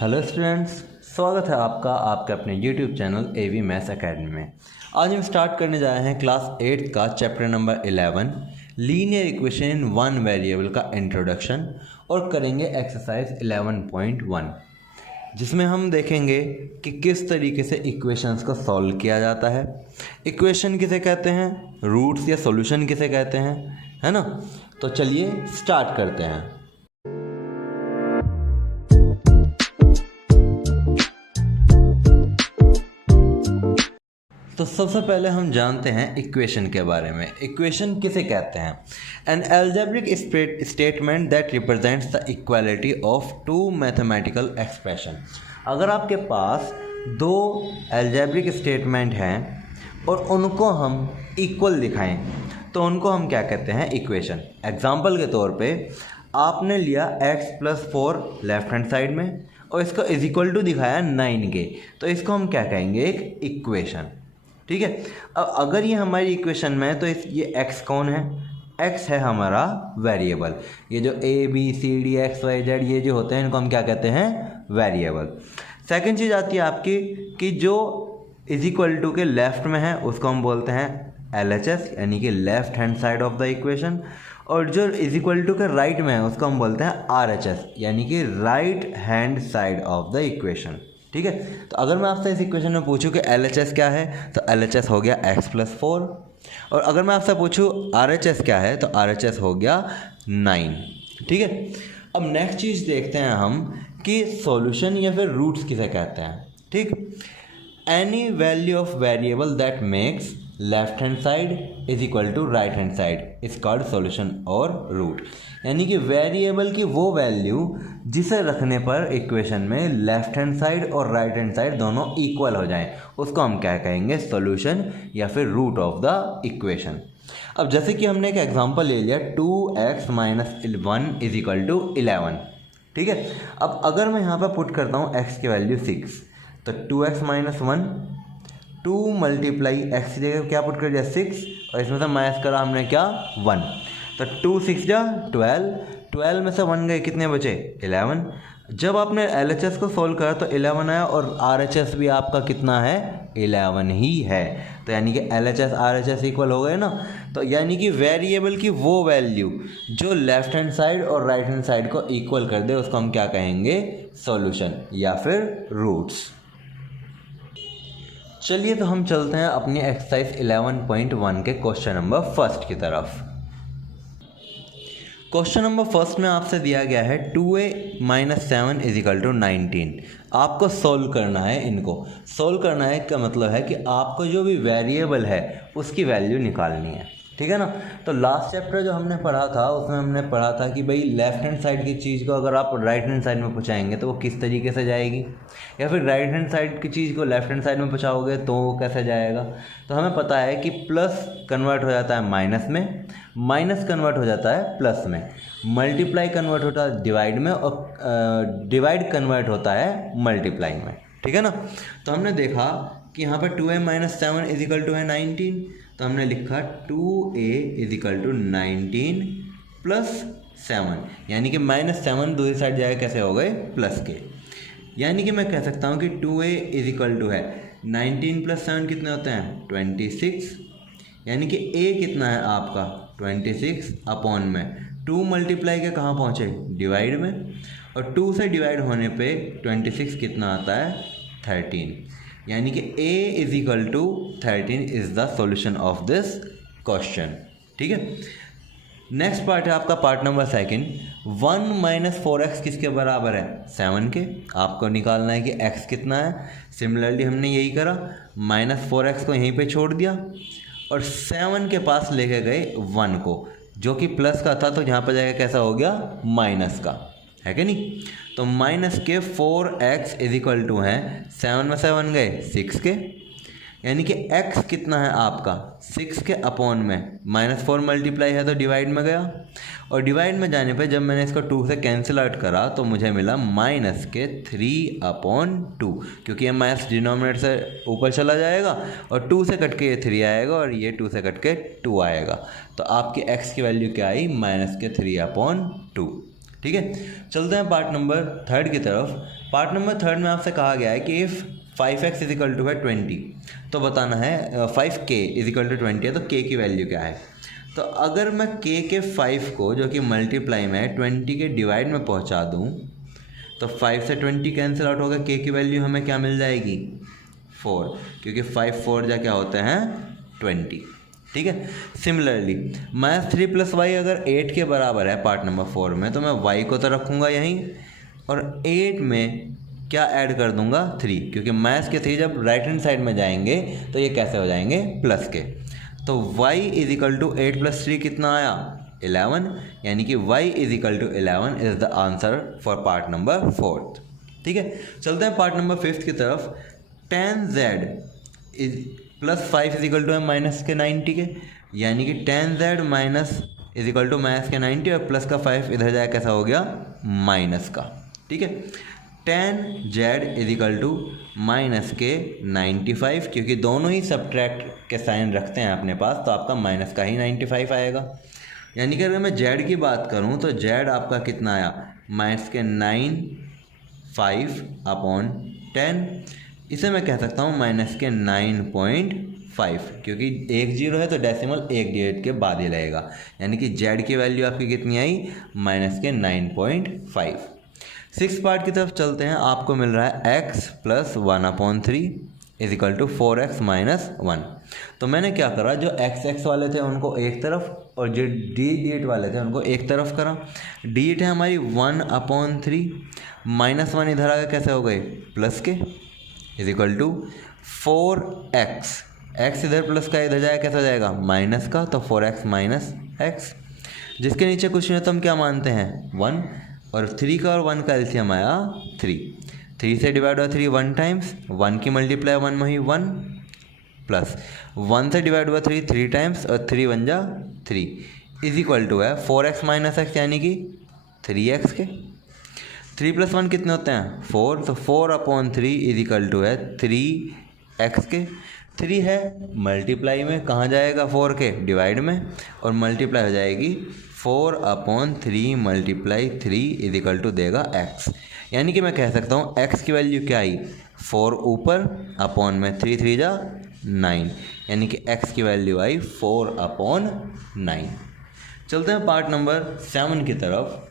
Hello students, स्वागत है आपका आपके अपने YouTube channel AV maths academy में। आज हम स्टार्ट करने जा रहे हैं क्लास 8 का chapter number 11 linear equation in one variable का इंट्रोडक्शन और करेंगे एक्सरसाइज 11.1 जिसमें हम देखेंगे कि किस तरीके से इक्वेशंस को सॉल्व किया जाता है। इक्वेशन किसे कहते हैं, रूट्स या सॉल्यूशन किसे कहते हैं, है ना। तो चलिए स्टार्ट करते हैं। तो सबसे पहले हम जानते हैं इक्वेशन के बारे में। इक्वेशन किसे कहते हैं? An algebraic statement that represents the equality of two mathematical expression. अगर आपके पास दो अलजेब्रिक स्टेटमेंट हैं और उनको हम इक्वल दिखाएं तो उनको हम क्या कहते हैं? इक्वेशन। एग्जाम्पल के तौर पे आपने लिया x+4 लेफ्ट हैंड साइड में और इसको इज इक्वल टू दिखाया 9 के, तो इसको हम क्या कहेंगे? एक इक्वेशन। ठीक है। अब अगर ये हमारी इक्वेशन में है तो ये x कौन है? x है हमारा वेरिएबल। ये जो a b c d x y z ये जो होते हैं इनको हम क्या कहते हैं? वेरिएबल। सेकंड चीज़ आती है आपकी कि जो इज इक्वल टू के लेफ्ट में है उसको हम बोलते हैं LHS यानी कि left hand side of the equation, और जो इज इक्वल टू के राइट में है उसको हम बोलते हैं RHS यानी कि right hand side of the equation. ठीक है। तो अगर मैं आपसे इस इक्वेशन में पूछूं कि LHS क्या है तो LHS हो गया x+4, और अगर मैं आपसे पूछूं RHS क्या है तो RHS हो गया 9। ठीक है। अब नेक्स्ट चीज़ देखते हैं हम कि सॉल्यूशन या फिर रूट्स किसे कहते हैं। ठीक। Any value of variable that makes left hand side is equal to right hand side is called solution और रूट। यानी कि वेरिएबल की वो वैल्यू जिसे रखने पर इक्वेशन में लेफ्ट हैंड साइड और राइट हैंड साइड दोनों इक्वल हो जाएं उसको हम क्या कहेंगे? सॉल्यूशन या फिर रूट ऑफ द इक्वेशन। अब जैसे कि हमने एक एग्जांपल ले लिया 2x - 1 इज इक्वल टू 11। ठीक है। अब अगर मैं यहाँ पर पुट करता हूँ x की वैल्यू 6 तो 2x - 1 2 मल्टीप्लाई x की जगह क्या पुट कर दिया? 6, और इसमें से माइनस करा हमने क्या? 1। तो 2 6 जा 12 में से 1 गए, कितने बचे? 11। जब आपने LHS को सोल्व करा तो 11 आया और RHS भी आपका कितना है? 11 ही है। तो यानी कि LHS RHS इक्वल हो गए ना। तो यानी कि वेरिएबल की वो वैल्यू जो लेफ्ट हैंड साइड और राइट हैंड साइड को इक्वल कर दे उसको हम क्या कहेंगे? सॉल्यूशन या फिर रूट्स। चलिए तो हम चलते हैं अपनी एक्सरसाइज 11.1 के क्वेश्चन नंबर फर्स्ट की तरफ। क्वेश्चन नंबर फर्स्ट में आपसे दिया गया है 2a - 7 इज इक्वल टू 19। आपको सोल्व करना है। इनको सोल्व करना है का मतलब है कि आपको जो भी वेरिएबल है उसकी वैल्यू निकालनी है। ठीक है ना। तो लास्ट चैप्टर जो हमने पढ़ा था उसमें हमने पढ़ा था कि भाई लेफ्ट हैंड साइड की चीज़ को अगर आप राइट हैंड साइड में पहुँचाएंगे तो वो किस तरीके से जाएगी, या फिर राइट हैंड साइड की चीज़ को लेफ्ट हैंड साइड में पहुँचाओगे तो वो कैसे जाएगा। तो हमें पता है कि प्लस कन्वर्ट हो जाता है माइनस में, माइनस कन्वर्ट हो जाता है प्लस में, मल्टीप्लाई कन्वर्ट होता है डिवाइड में, और डिवाइड कन्वर्ट होता है मल्टीप्लाई में। ठीक है ना। तो हमने देखा कि यहाँ पर 2a - 7 इज इक्वल टू है 19, तो हमने लिखा 2a is equal to 19 plus 7, यानी कि -7 दूसरी साइड जाएगा, कैसे हो गए? प्लस के। यानी कि मैं कह सकता हूँ कि 2a इज इक्वल टू है 19 प्लस 7 कितने होते हैं? 26। यानी कि a कितना है आपका? 26 अपॉन में 2 मल्टीप्लाई के कहाँ पहुँचे? डिवाइड में, और 2 से डिवाइड होने पे 26 कितना आता है? 13। यानी कि a is equal to 13 is the solution of this question. ठीक है। नेक्स्ट पार्ट है आपका पार्ट नंबर सेकंड। 1 - 4x किसके बराबर है? 7 के। आपको निकालना है कि x कितना है। सिमिलरली हमने यही करा, -4x को यहीं पे छोड़ दिया और 7 के पास लेके गए 1 को, जो कि प्लस का था तो यहाँ पर जाएगा कैसा हो गया? माइनस का, है कि नहीं। तो माइनस के 4x इज इक्वल टू है 7 में 7 गए 6 के, यानी कि x कितना है आपका? 6 के अपॉन में -4 मल्टीप्लाई है तो डिवाइड में गया, और डिवाइड में जाने पे जब मैंने इसको 2 से कैंसिल आउट करा तो मुझे मिला -3/2, क्योंकि ये माइनस डिनोमिनेटर से ऊपर चला जाएगा और 2 से कट के ये 3 आएगा और ये 2 से कट के 2 आएगा। तो आपकी x की वैल्यू क्या आई? -3/2। ठीक है, चलते हैं पार्ट नंबर 3 की तरफ। पार्ट नंबर 3 में आपसे कहा गया है कि if 5x is equal to है 20, तो बताना है 5k इज इक्वल टू 20 है तो k की वैल्यू क्या है। तो अगर मैं k के 5 को जो कि मल्टीप्लाई में 20 के डिवाइड में पहुंचा दूं तो 5 से 20 कैंसिल आउट होगा, k की वैल्यू हमें क्या मिल जाएगी 4, क्योंकि 5 4 जा क्या होते हैं 20। ठीक है, सिमिलरली मैथ 3 + y अगर 8 के बराबर है पार्ट नंबर 4 में, तो मैं y को तो रखूँगा यहीं और 8 में क्या ऐड कर दूंगा 3, क्योंकि मैथ के 3 जब राइट हैंड साइड में जाएंगे तो ये कैसे हो जाएंगे प्लस के। तो y इज इक्वल टू 8 + 3 कितना आया 11, यानी कि y is equal to 11 is the answer for part number 4। ठीक है, चलते हैं पार्ट नंबर 5 की तरफ। tan z is +5 is equal to है माइनस के 90 के, यानी कि tan z minus is equal to minus के 90 और प्लस का 5 इधर जाए कैसा हो गया माइनस का। ठीक है, tan z is equal to minus के 95, क्योंकि दोनों ही सब्ट्रैक्ट के साइन रखते हैं अपने पास तो आपका माइनस का ही 95 आएगा। यानी कि अगर मैं z की बात करूं तो z आपका कितना आया माइनस के 9/5/10। इसे मैं कह सकता हूं माइनस के 9.5, क्योंकि 1 0 है तो डेसिमल 1 डिजिट के बाद ही रहेगा, यानी कि z की वैल्यू आपकी कितनी आई माइनस के 9.5। 6 पार्ट की तरफ चलते हैं। आपको मिल रहा है x + 1/3 is equal to 4x - 1। तो मैंने क्या करा, जो x वाले थे उनको एक तरफ और जो d वाले थे उनको एक तरफ करा। d है हमारी 1/3 -1 इधर आगे कैसे हो गए प्लस के is equal to 4x, x इधर प्लस का इधर जाएगा कैसा हो जाएगा माइनस का, तो 4x - x, जिसके नीचे कुछ नहीं तो हम क्या मानते हैं 1, और 3 का और 1 का एलसीएम आया 3 से डिवाइड हुआ 3 1 टाइम्स, 1 की मल्टीप्लाई 1 में ही 1 प्लस 1 से डिवाइड हुआ 3 टाइम्स और 3 1 जा 3 इज इक्वल टू है 4x - x, यानी कि 3x के। 3 + 1 कितने होते हैं 4, तो 4/3 इज इक्वल टू है 3x के। 3 है मल्टीप्लाई में, कहाँ जाएगा 4 के डिवाइड में, और मल्टीप्लाई हो जाएगी 4/3 × 3 इज इक्वल टू देगा x, यानी कि मैं कह सकता हूँ x की वैल्यू क्या आई 4 ऊपर अपॉन में 3 3 जा 9, यानी कि x की वैल्यू आई 4/9। चलते हैं पार्ट नंबर 7 की तरफ।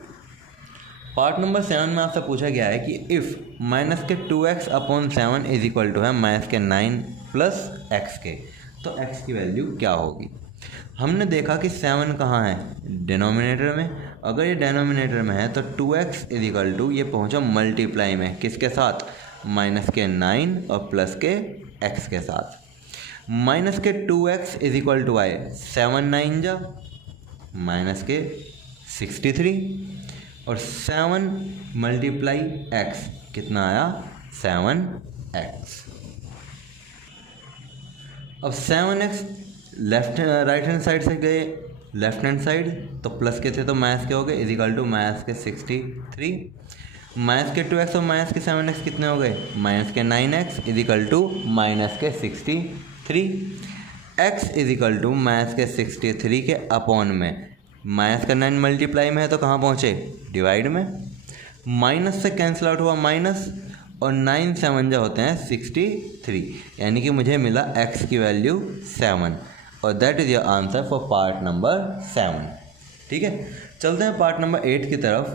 पार्ट नंबर 7 में आपसे पूछा गया है कि इफ़ माइनस के 2x/7 इज इक्वल टू है माइनस के 9 + x के, तो x की वैल्यू क्या होगी। हमने देखा कि 7 कहाँ है डिनोमिनेटर में, अगर ये डिनोमिनेटर में है तो 2x इज इक्वल टू ये पहुँचा मल्टीप्लाई में किसके साथ माइनस के 9 और प्लस के x के साथ। माइनस के 2x इज इक्वल टू आए 7 9 जा माइनस के 63 और 7 मल्टीप्लाई x कितना आया 7x। अब 7x राइट हैंड साइड से गए लेफ्ट हैंड साइड, तो प्लस के थे तो माइनस के हो गए इज इक्वल टू माइनस के 63। माइनस के 2x और माइनस के 7x कितने हो गए माइनस के 9x is equal to minus के 63। x is equal to minus के 63 के अपॉन में माइनस का 9 मल्टीप्लाई में है तो कहाँ पहुँचे डिवाइड में, माइनस से कैंसिल आउट हुआ माइनस और 9 7 जो होते हैं 63, यानी कि मुझे मिला x की वैल्यू 7 और that is your answer for part number 7। ठीक है, चलते हैं पार्ट नंबर 8 की तरफ।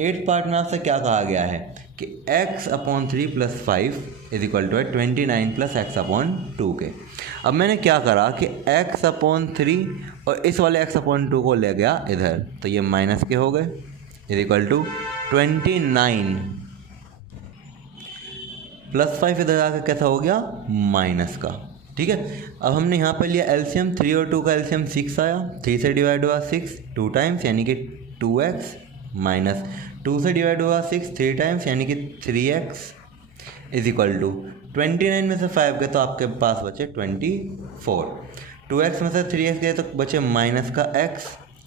8 पार्ट में आपसे क्या कहा गया है कि x/3 + 5 इज इक्वल टू है 29 + x/2 के। अब मैंने क्या करा कि x/3 और इस वाले x/2 को ले गया इधर, तो ये माइनस के हो गए इज इक्वल टू 29 + 5 इधर आकर कैसा हो गया माइनस का। ठीक है, अब हमने यहाँ पर लिया एलसीएम, 3 और 2 का एलसीएम 6 आया, 3 से डिवाइड हुआ 6 2 टाइम्स यानी कि 2x माइनस 2 से डिवाइड हुआ 6 3 टाइम्स यानी कि 3x इज इक्वल टू 29 में से 5 गए तो आपके पास बचे 24, 2x में से 3x गए तो बचे माइनस का x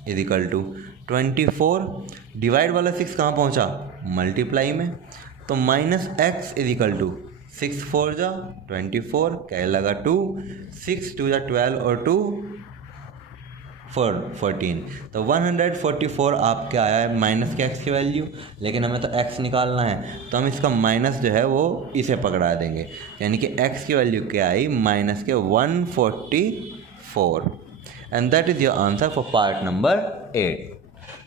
is equal to 24। Divide वाला 6 कहाँ पहुँचा मल्टीप्लाई में, तो minus x is equal to 6 4 जा 24 क्या लगा 2 6 2 जा 12 और 2 14, तो 144 आपके आया है माइनस के एक्स की वैल्यू, लेकिन हमें तो एक्स निकालना है तो हम इसका माइनस जो है वो इसे पकड़ा देंगे, यानी कि एक्स की वैल्यू क्या आई माइनस के 144, and that is your answer for part number 8।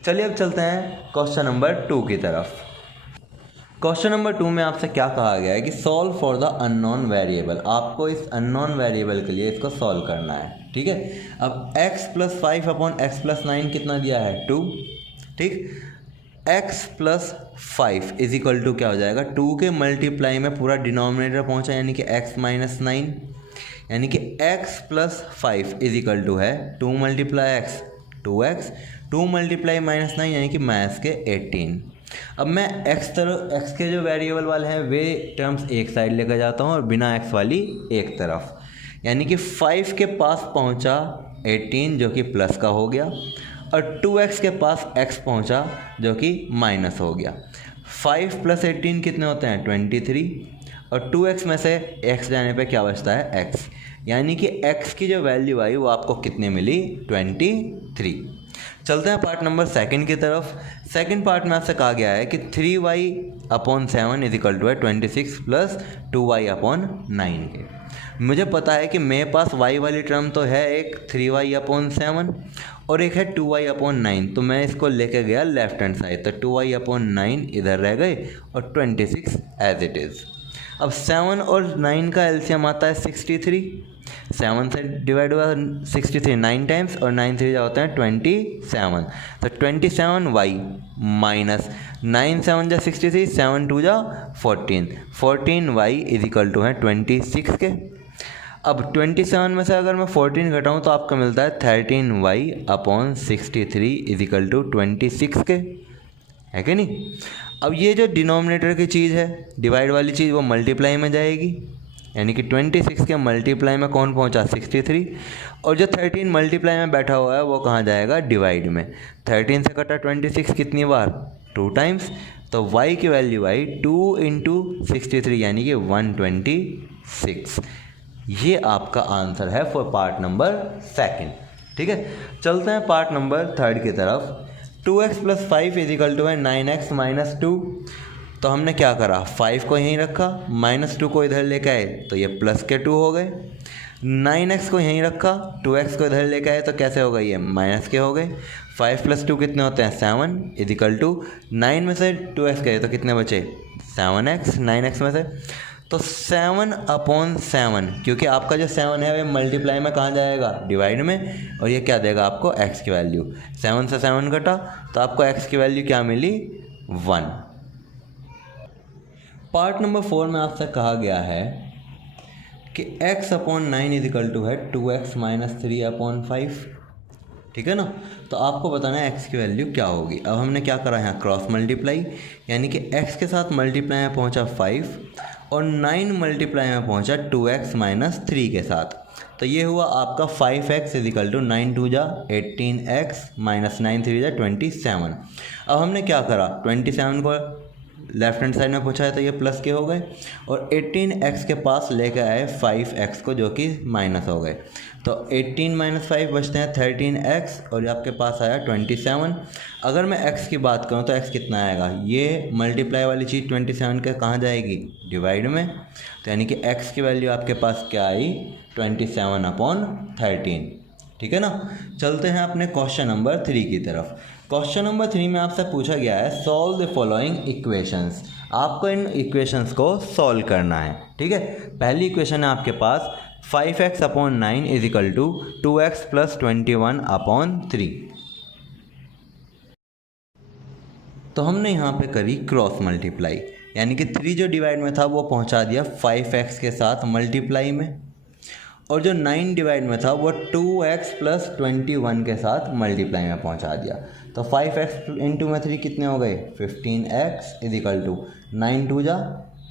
चलिए अब चलते हैं क्वेश्चन नंबर 2 की तरफ। क्वेश्चन नंबर 2 में आपसे क्या कहा गया है कि solve for the unknown variable, आपको इस अननोन वेरिएबल के लिए इसको सॉल्व करना है, ठीक है। अब x + 5 अपॉन x + 9 कितना दिया है 2, ठीक। x + 5 इज इक्वल टू क्या हो जाएगा 2 के मल्टीप्लाई में पूरा डिनोमिनेटर पहुंचा, यानी कि x - 9, यानी कि x + 5 इज इक्वल टू है 2 × x 2x, 2 × -9 यानी कि माइनस के 18। अब मैं x के जो वेरिएबल वाले हैं वे टर्म्स एक साइड लेकर जाता हूँ और बिना x वाली एक तरफ, यानी कि 5 के पास पहुँचा 18 जो कि प्लस का हो गया, और 2x के पास x पहुँचा जो कि माइनस हो गया। 5 + 18 कितने होते हैं 23, और 2x में से x जाने पे क्या बचता है x, यानी कि x की जो वैल्यू आई वो आपको कितने मिली 23। चलते हैं पार्ट नंबर 2 की तरफ। सेकंड पार्ट में आपसे कहा गया है कि 3y/7 इज इक्वल टू है 26 + 2y/9 के। मुझे पता है कि मेरे पास y वाली टर्म तो है एक 3y/7 और एक है 2y/9, तो मैं इसको लेके गया लेफ्ट हैंड साइड, तो 2y/9 इधर रह गए और 26 एज इट इज़। अब 7 और 9 का एलसीएम आता है 63, 7 से डिवाइड हुआ 63 9 टाइम्स, और 9 3 होता है 27, तो 27y माइनस 9 7 जा 63, 7 2 जा 14, 14y इज इक्वल टू है 26 के। अब 27 में से अगर मैं 14 घटाऊँ तो आपको मिलता है 13y/63 इज इक्वल टू 26 के, है कि नहीं। अब ये जो डिनोमिनेटर की चीज़ है डिवाइड वाली चीज़ वो मल्टीप्लाई में जाएगी, यानी कि 26 के मल्टीप्लाई में कौन पहुंचा 63, और जो 13 मल्टीप्लाई में बैठा हुआ है वो कहाँ जाएगा डिवाइड में। 13 से कटा 26 कितनी बार 2 टाइम्स, तो y की वैल्यू आई 2 × 63 यानी कि 126। ये आपका आंसर है फॉर पार्ट नंबर 2, ठीक है। चलते हैं पार्ट नंबर 3 की तरफ। 2x + 5 इज इक्वल टू है 9x - 2, तो हमने क्या करा 5 को यहीं रखा, -2 को इधर लेकर आए तो ये प्लस के 2 हो गए, 9x को यहीं रखा, 2x को इधर लेकर आए तो कैसे हो गए ये माइनस के हो गए। 5 + 2 कितने होते हैं 7 इज इक्वल टू 9 में से 2x गए तो कितने बचे 7x, 9x में से, तो 7/7, क्योंकि आपका जो 7 है वो मल्टीप्लाई में कहाँ जाएगा डिवाइड में, और ये क्या देगा आपको x की वैल्यू, 7 से 7 घटा तो आपको x की वैल्यू क्या मिली 1। पार्ट नंबर 4 में आपसे कहा गया है कि x/9 इज इक्वल टू है 2x - 3/5, ठीक है ना। तो आपको बताना है x की वैल्यू क्या होगी। अब हमने क्या करा यहाँ क्रॉस मल्टीप्लाई, यानी कि x के साथ मल्टीप्लाई में पहुँचा 5 और 9 मल्टीप्लाई में पहुँचा 2x - 3 के साथ, तो ये हुआ आपका 5x इज इक्वल टू 9 2 जा 18x - 9 3 जा 27। अब हमने क्या करा 27 को लेफ्ट हैंड साइड में पूछा है तो ये प्लस के हो गए, और 18x के पास लेकर आए 5x को जो कि माइनस हो गए, तो 18 - 5 बचते हैं 13x, और आपके पास आया 27। अगर मैं x की बात करूँ तो x कितना आएगा, ये मल्टीप्लाई वाली चीज़ 27 के कहाँ जाएगी डिवाइड में, तो यानी कि x की वैल्यू आपके पास क्या आई 27/13, ठीक है ना। चलते हैं अपने क्वेश्चन नंबर 3 की तरफ। क्वेश्चन नंबर 3 में आपसे पूछा गया है सॉल्व द फॉलोइंग इक्वेशंस, आपको इन इक्वेशंस को सॉल्व करना है, ठीक है। पहली इक्वेशन है आपके पास 5x/9 is equal to 2x + 21/3, तो हमने यहाँ पे करी क्रॉस मल्टीप्लाई, यानी कि 3 जो डिवाइड में था वो पहुँचा दिया 5x के साथ मल्टीप्लाई में, और जो 9 डिवाइड में था वो 2x + 21 के साथ मल्टीप्लाई में पहुंचा दिया, तो 5x × 3 कितने हो गए 15x इज इक्वल टू 9 2 जा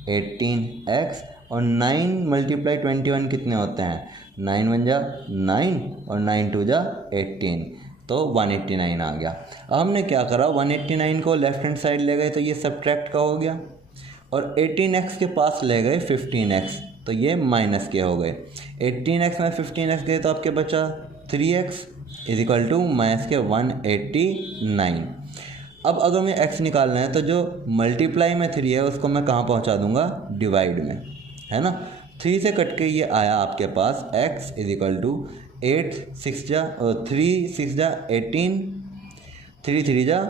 18x, और 9 × 21 कितने होते हैं 9 1 जा 9 और 9 2 जा 18, तो 189 आ गया। अब हमने क्या करा 189 को लेफ्ट हैंड साइड ले गए तो ये सब्ट्रैक्ट का हो गया, और 18x के पास ले गए 15x तो ये माइनस के हो गए। 18x में 15x गए तो आपके बचा 3x, is equal to minus के 189। अब अगर मुझे x निकालना है तो जो मल्टीप्लाई में 3 है उसको मैं कहाँ पहुँचा दूंगा, डिवाइड में, है ना। 3 से कट के ये आया आपके पास x इज इक्वल टू 8 6 जा 3 6 जा 18, 3 3 जा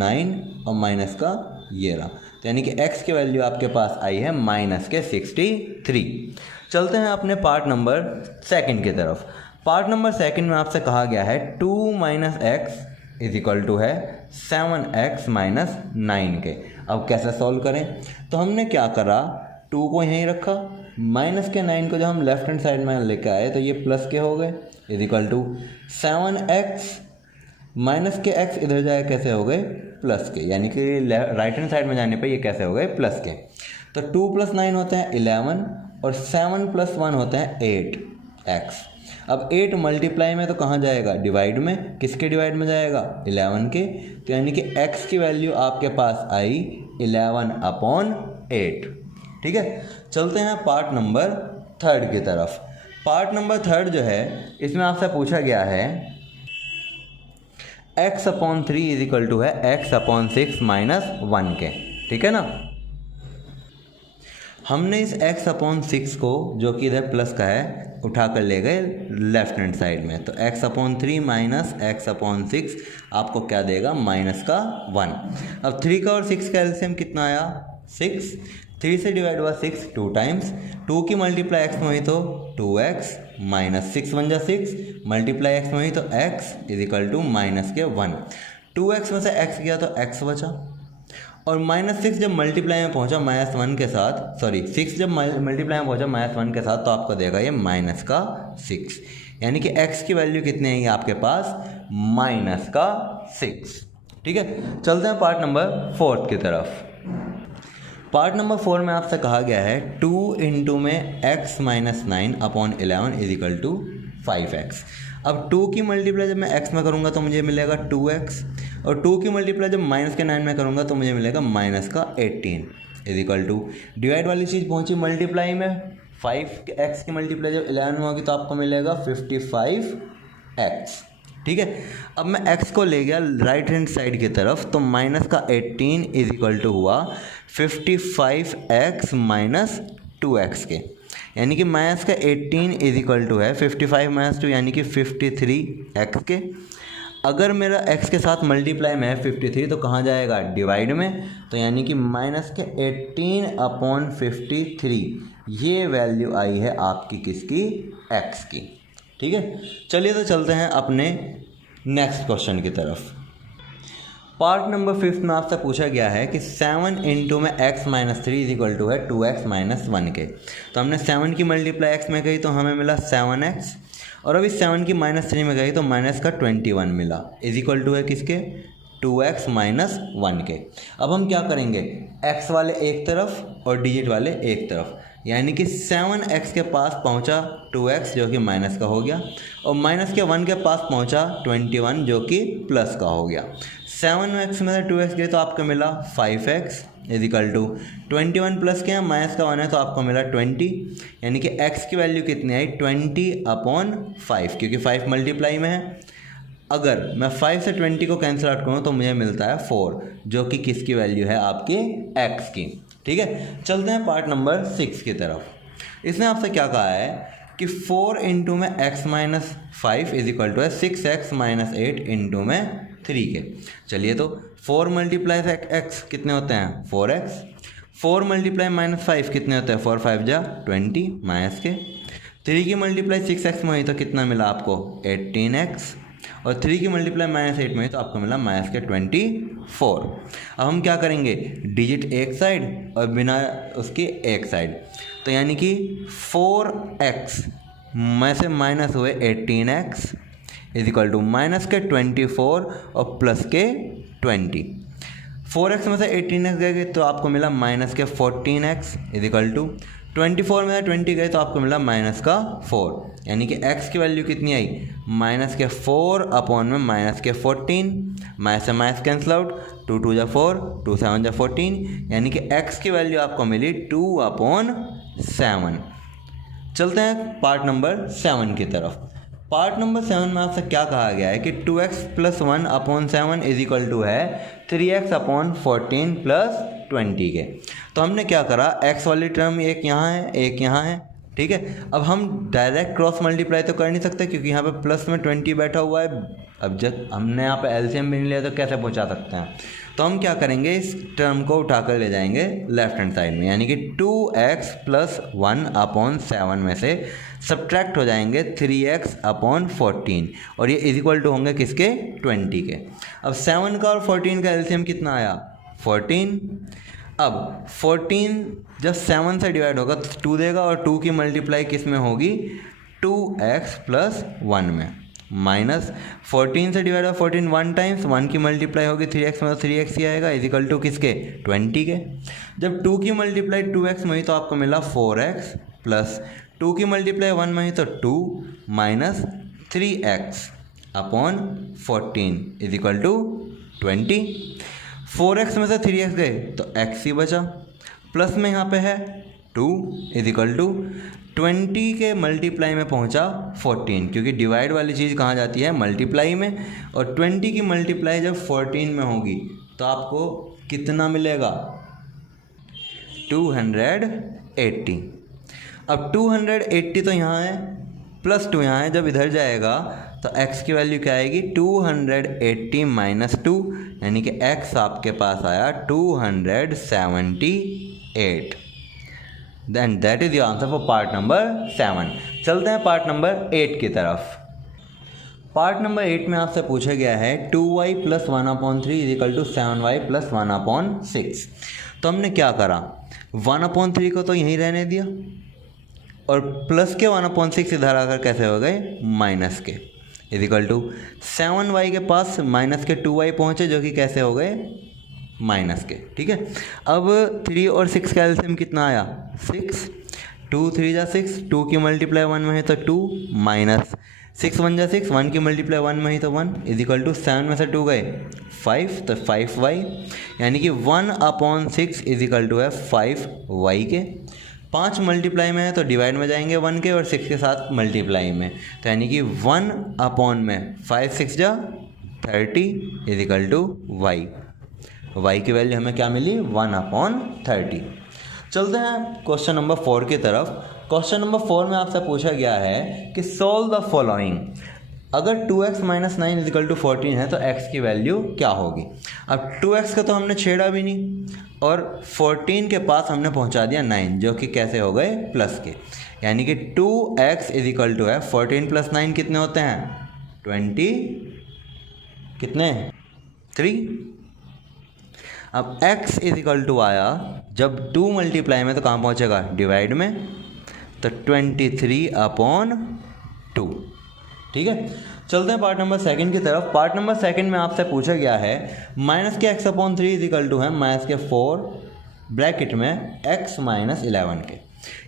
9 और माइनस का ये रहा, तो यानी कि x की वैल्यू आपके पास आई है माइनस के 63। चलते हैं अपने पार्ट नंबर सेकंड की तरफ। पार्ट नंबर सेकंड में आपसे कहा गया है 2 minus x is equal to है 7x माइनस 9 के। अब कैसे सॉल्व करें, तो हमने क्या करा, 2 को यहीं रखा, माइनस के 9 को जब हम लेफ्ट हैंड साइड में लेके आए तो ये प्लस के हो गए, is equal to 7x minus के x इधर जाए कैसे हो गए, प्लस के, यानी कि राइट हैंड साइड में जाने पे ये कैसे हो गए, प्लस के। तो 2 + 9 होते हैं 11 और 7 + 1 होते हैं 8x। अब 8 मल्टीप्लाई में तो कहाँ जाएगा, डिवाइड में, किसके डिवाइड में जाएगा, 11 के, तो यानी कि x की वैल्यू आपके पास आई 11/8। ठीक है, चलते हैं पार्ट नंबर थर्ड की तरफ। पार्ट नंबर थर्ड जो है इसमें आपसे पूछा गया है x/3 इज इक्वल टू है x/6 माइनस 1 के। ठीक है ना, हमने इस x/6 को जो कि इधर प्लस का है उठा कर ले गए लेफ्ट हैंड साइड में, तो x/3 माइनस x/6 आपको क्या देगा, माइनस का 1। अब 3 का और 6 का एलसीएम कितना आया, 6। 3 से डिवाइड हुआ 6 2 टाइम्स, 2 की मल्टीप्लाई x में हुई तो 2x माइनस 6 बन जा 6, मल्टीप्लाई x में हुई तो x is equal to minus के 1। 2x में से x गया तो x बचा, और -6 जब मल्टीप्लाई में पहुंचा -1 के साथ, सॉरी 6 जब मल्टीप्लाई में पहुंचा -1 के साथ, तो आपको देगा ये माइनस का 6, यानी कि x की वैल्यू कितनी आई आपके पास, माइनस का 6। ठीक है, चलते हैं पार्ट नंबर 4 की तरफ। पार्ट नंबर 4 में आपसे कहा गया है 2 इंटू में x minus 9/11 is equal to 5x। अब 2 की मल्टीप्लाई जब मैं x में करूँगा तो मुझे मिलेगा 2x, और 2 की मल्टीप्लाई जब माइनस के 9 में करूँगा तो मुझे मिलेगा माइनस का 18 इज इक्वल टू, डिवाइड वाली चीज़ पहुँची मल्टीप्लाई में, 5x की मल्टीप्लाई जब 11 में होगी तो आपको मिलेगा 55x। ठीक है, अब मैं x को ले गया राइट हैंड साइड की तरफ, तो माइनस का 18 इज इक्वल टू हुआ 55x माइनस 2x के, यानी कि माइनस का 18 इज इक्वल टू है 55 माइनस 2 यानी कि 53x के। अगर मेरा x के साथ मल्टीप्लाई में है 53 तो कहाँ जाएगा, डिवाइड में, तो यानी कि माइनस के 18/53 ये वैल्यू आई है आपकी किसकी, x की। ठीक है, चलिए तो चलते हैं अपने नेक्स्ट क्वेश्चन की तरफ। पार्ट नंबर 5 में आपसे पूछा गया है कि 7 इंटू में x minus 3 is equal to है 2x माइनस 1 के। तो हमने 7 की मल्टीप्लाई x में गई तो हमें मिला 7x, और अभी 7 की माइनस 3 में गई तो माइनस का 21 मिला, इज इक्वल टू है किसके, 2x माइनस 1 के। अब हम क्या करेंगे, x वाले एक तरफ और डिजिट वाले एक तरफ, यानी कि 7x के पास पहुंचा 2x जो कि माइनस का हो गया, और माइनस के 1 के पास पहुंचा 21 जो कि प्लस का हो गया। 7x में से 2x गए तो आपको मिला 5x is equal to 21 plus के माइनस का 1 है तो आपको मिला 20, यानी कि x की वैल्यू कितनी आई, 20/5, क्योंकि 5 मल्टीप्लाई में है। अगर मैं 5 से 20 को कैंसिल आउट करूँ तो मुझे मिलता है 4, जो कि किसकी वैल्यू है, आपकी x की। ठीक है, चलते हैं पार्ट नंबर 6 की तरफ। इसने आपसे क्या कहा है कि 4 इंटू में x minus 5 is equal to है 6x माइनस 8 इंटू में 3 के। चलिए तो 4 मल्टीप्लाई x कितने होते हैं, 4x, 4 मल्टीप्लाई माइनस 5 कितने होते हैं, 4 5 जा 20 माइनस के, 3 की मल्टीप्लाई 6x में हुई तो कितना मिला आपको, 18x, और 3 की मल्टीप्लाई माइनस 8 में हुई तो आपको मिला माइनस के 24। अब हम क्या करेंगे, डिजिट एक साइड और बिना उसकी एक साइड, तो यानी कि 4x में से माइनस हुए 18x is equal to minus के 24 और प्लस के 20। 4x में से 18x गए तो आपको मिला माइनस के 14x इज इक्वल टू 24 में से 20 गए तो आपको मिला माइनस का 4, यानी कि x की वैल्यू कितनी आई, माइनस के 4 अपॉन में माइनस के 14, माइनस से माइनस कैंसिल आउट, 2 2 जा 4, 2 7 जा 14, यानी कि x की वैल्यू आपको मिली 2/7। चलते हैं पार्ट नंबर 7 की तरफ। पार्ट नंबर 7 में आपसे क्या कहा गया है कि 2x + 1/7 इज इक्वल टू है 3x/14 + 20 के। तो हमने क्या करा, x वाली टर्म एक यहाँ है एक यहाँ है, ठीक है। अब हम डायरेक्ट क्रॉस मल्टीप्लाई तो कर नहीं सकते क्योंकि यहाँ पे प्लस में 20 बैठा हुआ है। अब जब हमने यहाँ पे एलसीएम भी नहीं लिया तो कैसे पहुँचा सकते हैं, तो हम क्या करेंगे, इस टर्म को उठाकर ले जाएंगे लेफ्ट हैंड साइड में, यानी कि 2x + 1/7 में से सब्ट्रैक्ट हो जाएंगे 3x/14 और ये इज इक्वल टू होंगे किसके, 20 के। अब 7 का और 14 का एलसीएम कितना आया, 14। अब 14 जब 7 से डिवाइड होगा तो 2 देगा और 2 की मल्टीप्लाई किस में होगी, 2x + 1 में, माइनस 14 से डिवाइड होगा 14 1 टाइम्स, 1 की मल्टीप्लाई होगी 3x में, 3x ही आएगा इज इक्वल टू किसके, 20 के। जब 2 की मल्टीप्लाई 2x में हुई तो आपको मिला 4x प्लस 2 की मल्टीप्लाई 1 में हुई तो 2 minus 3x/14 is equal to 20। 4x में से 3x गए तो x ही बचा, प्लस में यहाँ पे है 2 इज इक्वल टू 20 के मल्टीप्लाई में पहुँचा 14, क्योंकि डिवाइड वाली चीज़ कहाँ जाती है, मल्टीप्लाई में, और 20 की मल्टीप्लाई जब 14 में होगी तो आपको कितना मिलेगा, 280। अब 280 तो यहाँ है, प्लस 2 यहाँ है, जब इधर जाएगा तो x की वैल्यू क्या आएगी, 280 - 2, यानी कि x आपके पास आया 278। Then that is your answer for part number 7। चलते हैं पार्ट नंबर 8 की तरफ। पार्ट नंबर 8 में आपसे पूछा गया है 2y + 1/3 is equal to 7y + 1/6। तो हमने क्या करा, 1/3 को तो यहीं रहने दिया और प्लस के 1/6 इधर आकर कैसे हो गए, माइनस के, इज इक्वल टू 7y के पास माइनस के 2y पहुँचे जो कि कैसे हो गए, माइनस के, ठीक है। अब 3 और 6 का एलसीएम कितना आया, 6, 2 3 जा 6, 2 की मल्टीप्लाई 1 में है तो 2 माइनस 6 1 जा 6, 1 की मल्टीप्लाई 1 में ही तो 1 इज इक्वल टू 7 में से 2 गए 5 तो 5y, यानी कि 1/6 इज इक्वल टू है 5y के। 5 मल्टीप्लाई में है तो डिवाइड में जाएंगे 1 के और 6 के साथ मल्टीप्लाई में, तो यानी कि 1/5 6 जा 30 is equal to y। y की वैल्यू हमें क्या मिली, 1/30। चलते हैं क्वेश्चन नंबर 4 की तरफ। क्वेश्चन नंबर 4 में आपसे पूछा गया है कि सॉल्व द फॉलोइंग। अगर 2x - 9 इज इक्वल टू 14 है तो x की वैल्यू क्या होगी। अब 2x का तो हमने छेड़ा भी नहीं और 14 के पास हमने पहुंचा दिया 9 जो कि कैसे हो गए, प्लस के, यानी कि 2x इज इक्वल टू है 14 + 9 कितने होते हैं, 20 कितने, 3। अब x इज इक्वल टू आया जब 2 मल्टीप्लाई में तो कहाँ पहुँचेगा, डिवाइड में, तो 23/2, ठीक है। चलते हैं पार्ट नंबर 2 की तरफ। पार्ट नंबर 2 में आपसे पूछा गया है -के x/3 इज इक्वल टू है -के 4 ब्रैकेट में x - 11 के,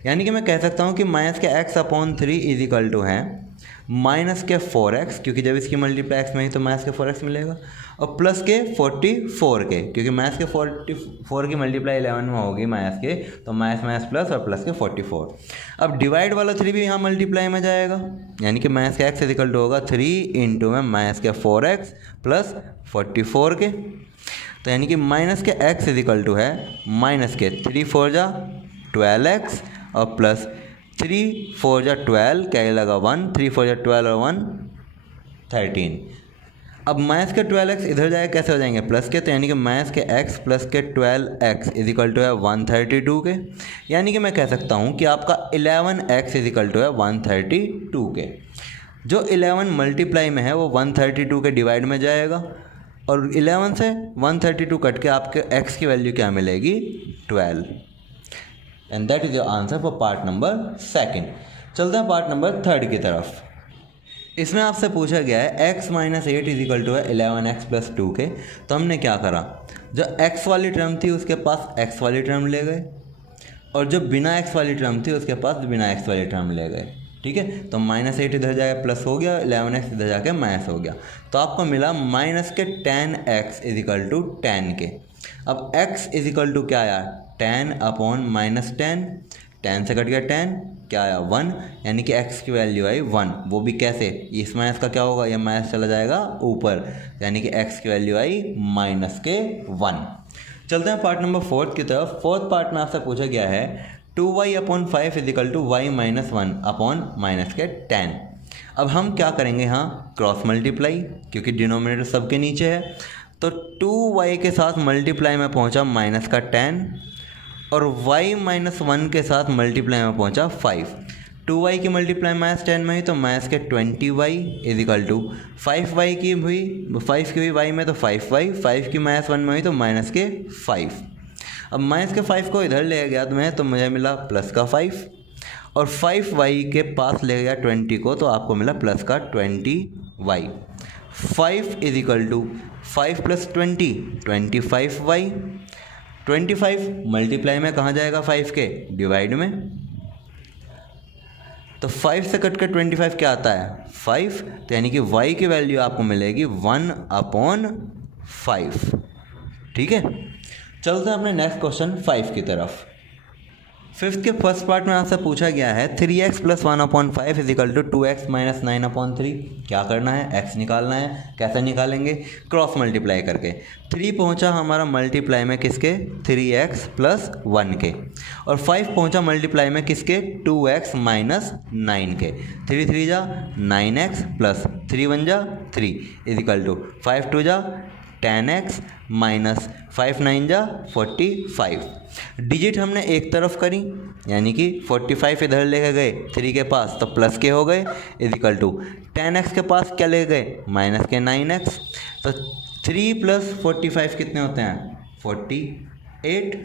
यानी कि मैं कह सकता हूँ कि -के x/3 इज इक्वल टू है -के 4x, क्योंकि जब इसकी मल्टीप्लाई x में ही तो -के 4x मिलेगा, और प्लस के 44 के, क्योंकि -के 44 की मल्टीप्लाई 11 में होगी के, तो माइनस प्लस और प्लस के 44। अब डिवाइड वाला 3 भी यहाँ मल्टीप्लाई में जाएगा, यानी कि के x इज इक्वल टू होगा 3 इंटू में के 4x प्लस 44 के, तो यानी कि के x इज इक्वल टू है के 3 4 जा 12x और प्लस 3 4 जा 12, क्या लगा 1, 3 4 जा 12 और 1 13। अब के 12x इधर जाए कैसे हो जाएंगे, प्लस के, तो यानी कि के x प्लस के 12x इज इक्वल टू है 132 के, यानी कि मैं कह सकता हूँ कि आपका 11x इज इक्वल टू है 132 के। जो 11 मल्टीप्लाई में है वो 132 के डिवाइड में जाएगा और 11 से 132 कट के आपके x की वैल्यू क्या मिलेगी, 12। And that is your answer for part number 2। चलते हैं पार्ट नंबर 3 की तरफ। इसमें आपसे पूछा गया है x - 8 इज इक्वल टू है 11x + 2 के। तो हमने क्या करा, जो x वाली टर्म थी उसके पास x वाली टर्म ले गए और जो बिना x वाली टर्म थी उसके पास बिना x वाली टर्म ले गए, ठीक है। तो -8 इधर जाके प्लस हो गया, 11x इधर जाके माइनस हो गया, तो आपको मिला के 10x इज इक्वल टू 10 के। अब x इज इक्वल टू क्या आया, 10/-10, 10 से कट गया 10, क्या आया 1, यानी कि x की वैल्यू आई 1। वो भी कैसे, इस माइनस का क्या होगा, ये माइनस चला जाएगा ऊपर, यानी कि x की वैल्यू आई -1। चलते हैं पार्ट नंबर 4 की तरफ। फोर्थ पार्ट में आपसे पूछा गया है 2y/5 is equal to y -1 upon -10। अब हम क्या करेंगे, यहाँ क्रॉस मल्टीप्लाई, क्योंकि डिनोमिनेटर सबके नीचे है, तो 2y के साथ मल्टीप्लाई में पहुँचा -10 और y -1 के साथ मल्टीप्लाई में पहुँचा 5। 2y की मल्टीप्लाई -10 में हुई तो -20y इजिकल टू 5y की हुई, 5 की हुई y में तो 5y, 5 की -1 में हुई तो -5। अब -5 को इधर ले गया तो मुझे मिला +5 और 5y के पास ले गया 20 को तो आपको मिला +20y। 5 is equal to 5 + 20 25y। 25 multiply में कहाँ जाएगा, 5 के डिवाइड में, तो 5 से कट कर 25 क्या आता है 5, तो यानी कि y की वैल्यू आपको मिलेगी 1/5। ठीक है, चलते हैं अपने नेक्स्ट क्वेश्चन 5 की तरफ। फिफ्थ के फर्स्ट पार्ट में आपसे पूछा गया है 3x + 1/5 इजिकल टू 2x - 9/3। क्या करना है, x निकालना है। कैसे निकालेंगे, क्रॉस मल्टीप्लाई करके। 3 पहुंचा हमारा मल्टीप्लाई में किसके, 3x + 1 के, और 5 पहुंचा मल्टीप्लाई में किसके, 2x - 9 के। 3 3 जा 9x प्लस 3 1 जा 3 इजिकल टू 5 2 जा 10x माइनस 5 9 जा 45। डिजिट हमने एक तरफ करी, यानी कि 45 इधर लेके गए 3 के पास तो प्लस के हो गए इजिकल टू 10x के पास क्या ले गए, माइनस के 9x। तो 3 + 45 कितने होते हैं, 48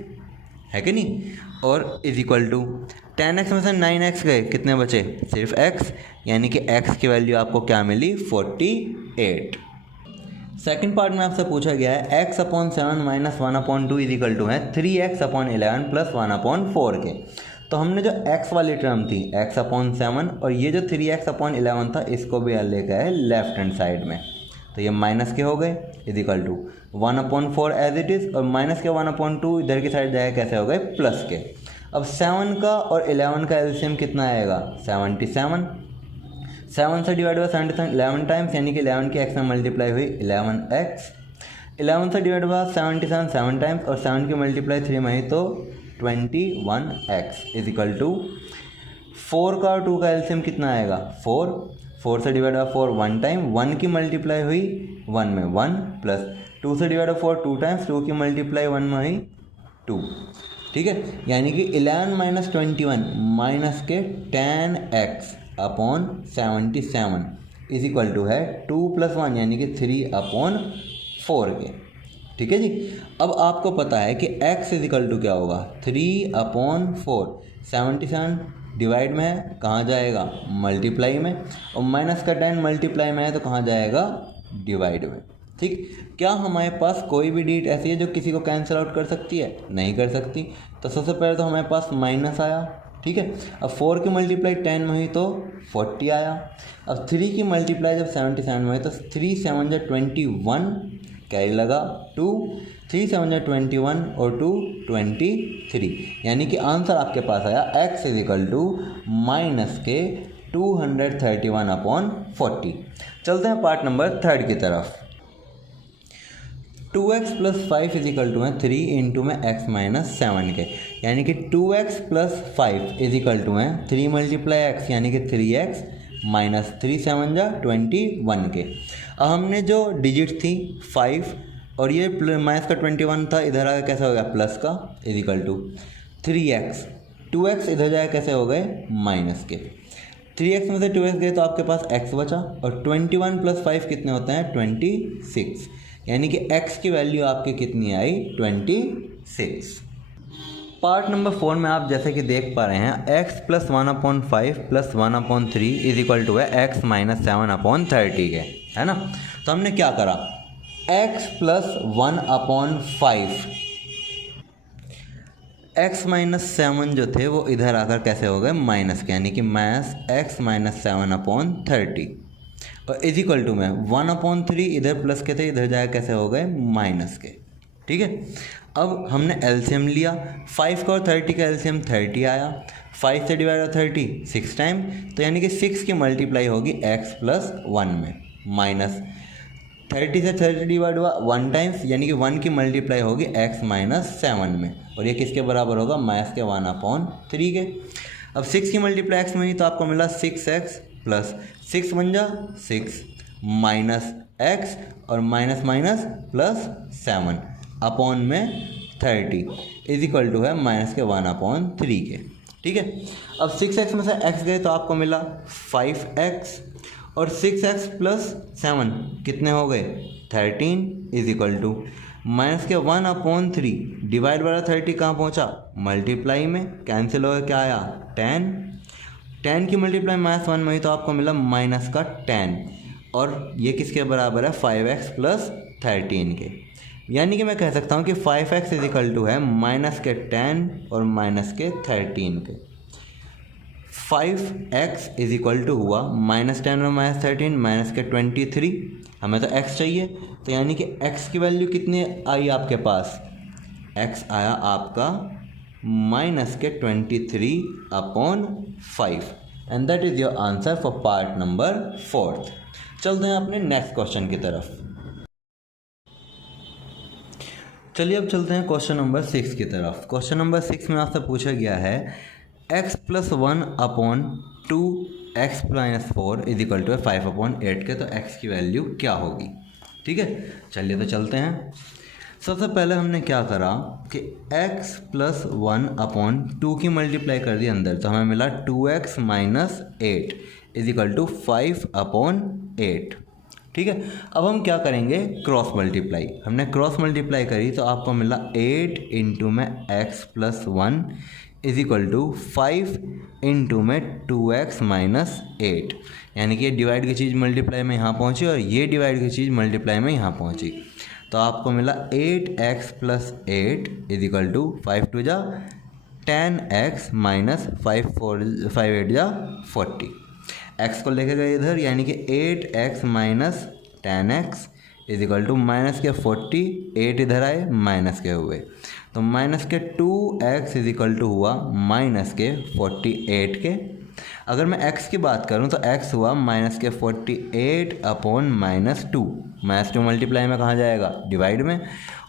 है कि नहीं, और इजिकल टू 10x में से 9x गए, कितने बचे, सिर्फ x, यानी कि x की वैल्यू आपको क्या मिली, 48। सेकंड पार्ट में आपसे पूछा गया है x/7 - 1/2 इजिकल टू है 3x/11 + 1/4 के। तो हमने जो x वाली टर्म थी x/7 और ये जो 3x/11 था इसको भी लेकर आए लेफ्ट हैंड साइड में, तो ये माइनस के हो गए is equal to 1/4 as it is, और माइनस के 1/2 इधर की साइड जाएगा कैसे हो गए, प्लस के। अब 7 का और 11 का एलसीएम कितना आएगा, 77। 7 से डिवाइड हुआ 77 11 टाइम्स, यानी कि 11 की x में मल्टीप्लाई हुई 11x। 11 से डिवाइड हुआ 77 7 टाइम्स, और 7 की मल्टीप्लाई 3 में हुई तो 21x इजिकल टू 4 का और 2 का एलसीएम कितना आएगा, 4। 4 से डिवाइड हुआ 4 1 टाइम, 1 की मल्टीप्लाई हुई 1 में 1, प्लस 2 से डिवाइड हुआ 4 2 टाइम्स, 2 की मल्टीप्लाई 1 में हुई 2। ठीक है, यानी कि 11 - 21 माइनस के 10x upon 77 is equal to है 2 + 1 यानी कि 3/4 के। ठीक है जी, अब आपको पता है कि x इज इक्वल टू क्या होगा, 3/4। 77 डिवाइड में है, कहाँ जाएगा, मल्टीप्लाई में, और माइनस का 10 मल्टीप्लाई में है तो कहाँ जाएगा, डिवाइड में। ठीक, क्या हमारे पास कोई भी डिजिट ऐसी है जो किसी को कैंसिल आउट कर सकती है, नहीं कर सकती। तो सबसे पहले तो हमारे पास माइनस आया, ठीक है। अब 4 की मल्टीप्लाई 10 में हुई तो 40 आया। अब 3 की मल्टीप्लाई जब 77 में हुई तो 3 7 जा 21 कैरी लगा 2, 3 7 जा 21 और 2 23, यानी कि आंसर आपके पास आया x is equal to minus के 231/40। चलते हैं पार्ट नंबर 3 की तरफ। 2x + 5 इज इक्वल टू है 3 इंटू में x - 7 के, यानी कि 2x + 5 इज इक्वल टू है 3 × x यानी कि 3x माइनस 3 7 जा 21 के। अब हमने जो डिजिट थी 5 और ये माइनस का 21 था, इधर आगे कैसे हो गया, प्लस का is equal to 3x। 2x इधर जाए कैसे हो गए, माइनस के। 3x में से 2x गए तो आपके पास x बचा, और 21 + 5 कितने होते हैं, 26, यानी कि x की वैल्यू आपकी कितनी आई, 26। पार्ट नंबर 4 में आप जैसे कि देख पा रहे हैं x + 1/5 + 1/3 इज इक्वल टू है x - 7/30 के, है ना। तो हमने क्या करा, x + 1/5 x - 7 जो थे वो इधर आकर कैसे हो गए, माइनस के, यानी कि माइनस x - 7/30 और इज इक्वल टू में 1/3 इधर प्लस के थे, इधर जाए कैसे हो गए, माइनस के। ठीक है। अब हमने एलसीएम लिया, 5 का और 30 का एलसीएम 30 आया, 5 से डिवाइड 30 6 टाइम, तो यानी कि 6 की मल्टीप्लाई होगी x प्लस 1 में, माइनस 30 से 30 डिवाइड हुआ 1 टाइम्स, यानी कि 1 की मल्टीप्लाई होगी x माइनस 7 में, और ये किसके बराबर होगा, माइनस के 1/3 के। अब 6 की मल्टीप्लाई x में ही, तो आपको मिला 6x प्लस 6 बन जा 6 माइनस x और माइनस माइनस प्लस 7 अपॉन में 30 इज इक्वल टू है माइनस के 1/3 के। ठीक है। अब 6x में से x गए तो आपको मिला 5x और 6x प्लस 7 कितने हो गए 13 इज इक्वल टू माइनस के 1/3 डिवाइड बाय 30 कहाँ पहुँचा मल्टीप्लाई में, कैंसिल हो गया, क्या आया 10 की मल्टीप्लाई माइनस 1 में ही, तो आपको मिला माइनस का 10 और ये किसके बराबर है 5x प्लस 13 के। यानी कि मैं कह सकता हूँ कि 5x इज इक्वल टू है माइनस के 10 और माइनस के 13 के। 5x इज इक्वल टू हुआ माइनस 10 और माइनस 13 माइनस के 23, हमें तो x चाहिए, तो यानी कि x की वैल्यू कितनी आई आपके पास, x आया आपका माइनस के 23/5 and that is your answer for part number 4। चलते हैं अपने नेक्स्ट क्वेश्चन की तरफ। चलिए अब चलते हैं क्वेश्चन नंबर 6 की तरफ। क्वेश्चन नंबर 6 में आपसे पूछा गया है x plus 1/2 x minus 4 is equal to 5/8 के, तो x की वैल्यू क्या होगी। ठीक है, चलिए तो चलते हैं। सबसे पहले हमने क्या करा कि x प्लस 1/2 की मल्टीप्लाई कर दी अंदर, तो हमें मिला 2x minus 8 is equal to 5/8। ठीक है। अब हम क्या करेंगे क्रॉस मल्टीप्लाई, हमने क्रॉस मल्टीप्लाई करी तो आपको मिला 8 इंटू में x plus 1 is equal to 5 into में 2x माइनस 8, यानी कि ये डिवाइड की चीज़ मल्टीप्लाई में यहाँ पहुँची और ये डिवाइड की चीज़ मल्टीप्लाई में यहाँ पहुँची, तो आपको मिला 8x plus 8 is equal to 5 2 जा 10x माइनस 5 8 जा 40। x को लेके गए इधर, यानी कि 8x minus 10x is equal to minus के 40, 8 इधर आए माइनस के हुए, तो माइनस के 2x इज इक्वल टू हुआ माइनस के 48 के। अगर मैं x की बात करूं तो x हुआ माइनस के 48/-2, माइनस 2 मल्टीप्लाई में कहाँ जाएगा डिवाइड में,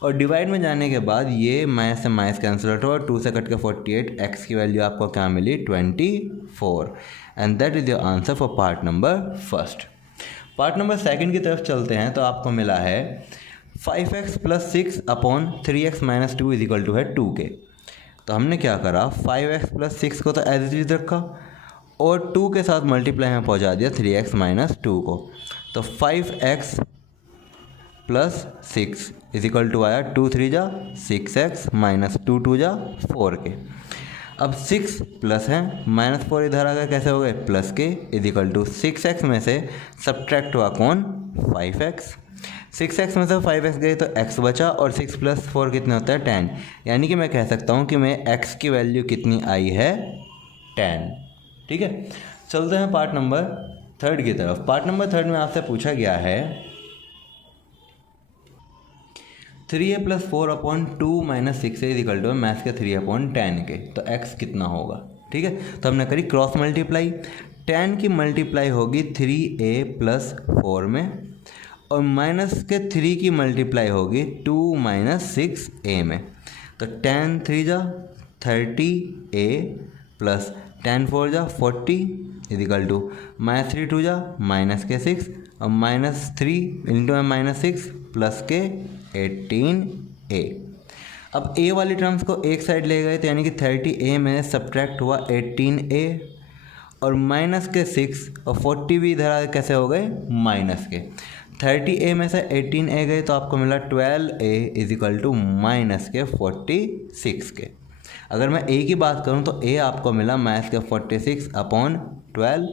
और डिवाइड में जाने के बाद ये माइनस से माइनस कैंसिल आउट हुआ, 2 से कट के 48, x की वैल्यू आपको क्या मिली 24 and that is your answer for part number first. Part number second की तरफ चलते हैं, तो आपको मिला है 5x plus 6/3x minus 2 is equal to है 2 के। तो हमने क्या करा 5x प्लस 6 को तो एज इट इज रखा और 2 के साथ मल्टीप्लाई में पहुंचा दिया 3x माइनस 2 को, तो 5x plus 6 is equal to आया 2 3 जा 6x माइनस 2 2 जा 4 के। अब 6 प्लस है माइनस 4 इधर आ गया, कैसे हो गए प्लस के, इज इक्वल टू 6x में से सब्ट्रैक्ट हुआ कौन 5x, 6x में से 5x गए तो x बचा और 6 प्लस 4 कितने होता है 10, यानी कि मैं कह सकता हूँ कि मैं x की वैल्यू कितनी आई है 10। ठीक है, चलते हैं पार्ट नंबर 3 की तरफ। पार्ट नंबर 3 में आपसे पूछा गया है 3a plus 4/2 minus 6 is equal to maths के 3/10 के, तो x कितना होगा। ठीक है, तो हमने करी क्रॉस मल्टीप्लाई, 10 की मल्टीप्लाई होगी 3a प्लस 4 में और माइनस के 3 की मल्टीप्लाई होगी 2 माइनस 6a में, तो 10 3 जा 30a प्लस 10 4 जा 40 इज इक्वल टू माइनस 3 2 जा माइनस के 6 और माइनस 3 इंटू में माइनस 6 प्लस के 18a। अब a वाली टर्म्स को एक साइड ले गए, तो यानी कि 30a में सब्ट्रैक्ट हुआ 18a और माइनस के 6 और 40 भी इधर आगे कैसे हो गए माइनस के, 30a में से 18a गए तो आपको मिला 12a is equal to minus के 46 के। अगर मैं a की बात करूं तो a आपको मिला माइनस के 46/12,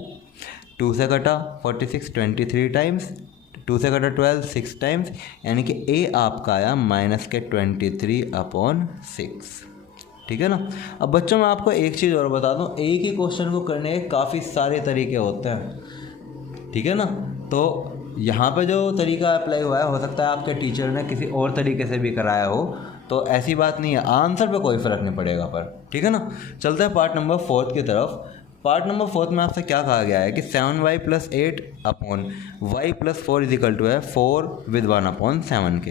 2 से कटा 46 23 टाइम्स, 2 से कटा 12 6 टाइम्स, यानी कि a आपका आया माइनस के 23/6। ठीक है ना। अब बच्चों मैं आपको एक चीज़ और बता दूं, एक ही क्वेश्चन को करने के काफ़ी सारे तरीके होते हैं। ठीक है ना, तो यहाँ पे जो तरीका अप्लाई हुआ है, हो सकता है आपके टीचर ने किसी और तरीके से भी कराया हो, तो ऐसी बात नहीं है, आंसर पे कोई फ़र्क नहीं पड़ेगा पर, ठीक है ना। चलते हैं पार्ट नंबर 4 की तरफ। पार्ट नंबर 4 में आपसे क्या कहा गया है कि 7y + 8 upon y + 4 is equal to है 4 विद 1/7 के।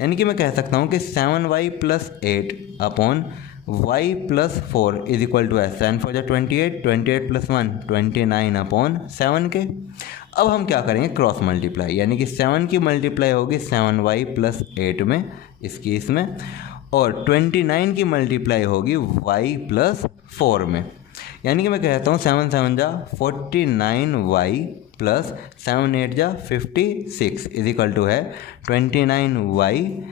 यानी कि मैं कह सकता हूँ कि 7y + 8 upon y + 4 is equal to है 7 4 28, 28 + 1 29/7 के। अब हम क्या करेंगे, क्रॉस मल्टीप्लाई, यानी कि 7 की मल्टीप्लाई होगी 7y + 8 में, इसकी इसमें, और 29 की मल्टीप्लाई होगी y + 4 में। यानी कि मैं कहता हूँ 7 7 जा 49y + 7 8 जा 56 इज इक्वल टू है 29y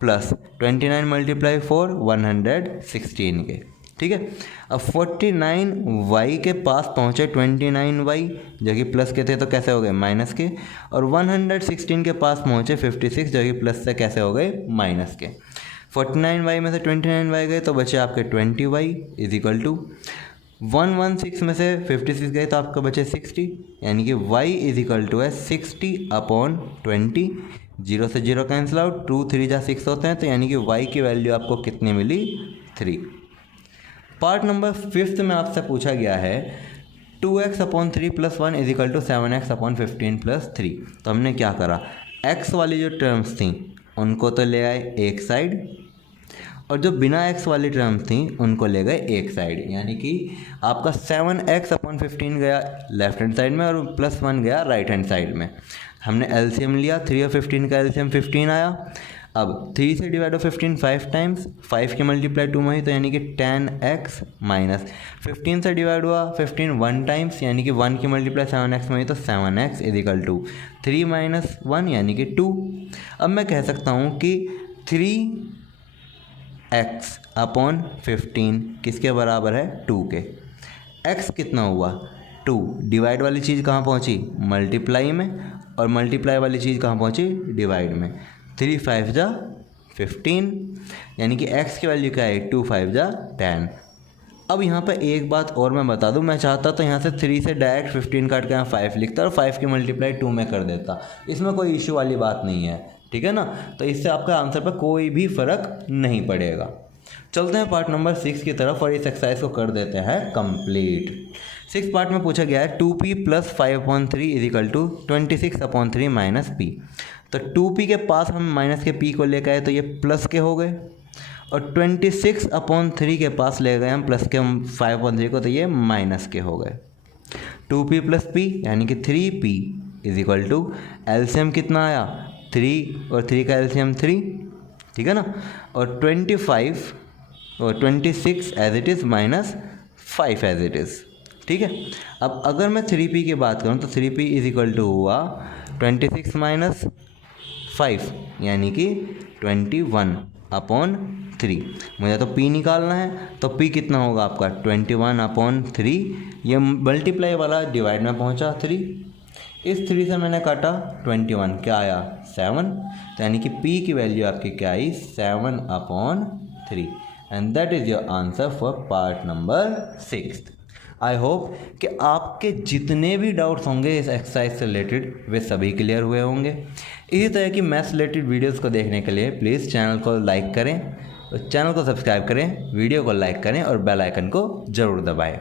+ 29 × 4 116 के, ठीक है। अब 49y के पास पहुँचे 29y, जो कि प्लस के थे तो कैसे हो गए माइनस के, और 116 के पास पहुँचे 56, जो कि प्लस से कैसे हो गए माइनस के। 49y में से 29y गए तो बचे आपके 20y इज इक्वल टू 116 में से 56 गए तो आपका बचे 60, यानी कि y इज इक्वल टू है 60/20। 0 से 0 कैंसिल आउट, 2 3 जा 6 होते हैं, तो यानी कि y की वैल्यू आपको कितनी मिली, 3। पार्ट नंबर 5 में आपसे पूछा गया है 2x/3 + 1 is equal to 7x/15 + 3। तो हमने क्या करा, x वाली जो टर्म्स थी उनको तो ले आए एक साइड, और जो बिना x वाली टर्म्स थी उनको ले गए एक साइड, यानी कि आपका 7x/15 गया लेफ्ट हैंड साइड में और +1 गया राइट हैंड साइड में। हमने एलसीएम लिया, 3 और 15 का एलसीएम 15 आया। अब 3 से डिवाइड हो 15 5 टाइम्स, 5 की मल्टीप्लाई 2 में ही, तो यानी कि 10x माइनस 15 से डिवाइड हुआ 15 1 टाइम्स, यानी कि 1 की मल्टीप्लाई 7x में ही, तो 7x इज इक्वल टू 3 - 1 यानी कि 2। अब मैं कह सकता हूँ कि 3x/15 किसके बराबर है, 2 के। x कितना हुआ, 2। डिवाइड वाली चीज़ कहाँ पहुँची, मल्टीप्लाई में, और मल्टीप्लाई वाली चीज़ कहाँ पहुँची, डिवाइड में। 3 5 जा 15, यानी कि x की वैल्यू क्या है, 2 5 जा 10। अब यहाँ पर एक बात और मैं बता दूँ, मैं चाहता तो यहाँ से 3 से डायरेक्ट 15 काट के यहाँ 5 लिखता और 5 की मल्टीप्लाई 2 में कर देता, इसमें कोई इशू वाली बात नहीं है, ठीक है ना। तो इससे आपका आंसर पर कोई भी फ़र्क नहीं पड़ेगा। चलते हैं पार्ट नंबर 6 की तरफ और इस एक्सरसाइज को कर देते हैं कंप्लीट। 6 पार्ट में पूछा गया है 2p + 5/3 is equal to 26/3 - p। तो 2p के पास हम माइनस के p को लेकर आए तो ये प्लस के हो गए, और 26/3 के पास ले गए हम प्लस के 5/3 को, तो ये माइनस के हो गए। 2p + p यानी कि 3p is equal to LCM कितना आया, 3 और 3 का एलसीएम 3, ठीक है ना, और 25 और 26 as it is minus 5 as it is, ठीक है। अब अगर मैं 3p की बात करूँ तो 3p इज इक्वल टू हुआ 26 - 5 यानी कि 21/3। मुझे तो p निकालना है, तो p कितना होगा आपका 21/3। ये मल्टीप्लाई वाला डिवाइड में पहुंचा 3, इस 3 से मैंने काटा 21, क्या आया 7, तो यानी कि p की वैल्यू आपकी क्या आई 7/3। And that is your answer for part number 6। I hope कि आपके जितने भी डाउट्स होंगे इस एक्सरसाइज से रिलेटेड वे सभी क्लियर हुए होंगे। इसी तरह की मैथ्स रिलेटेड वीडियोस को देखने के लिए प्लीज़ चैनल को लाइक करें, चैनल को सब्सक्राइब करें, वीडियो को लाइक करें और बेल आइकन को ज़रूर दबाएं।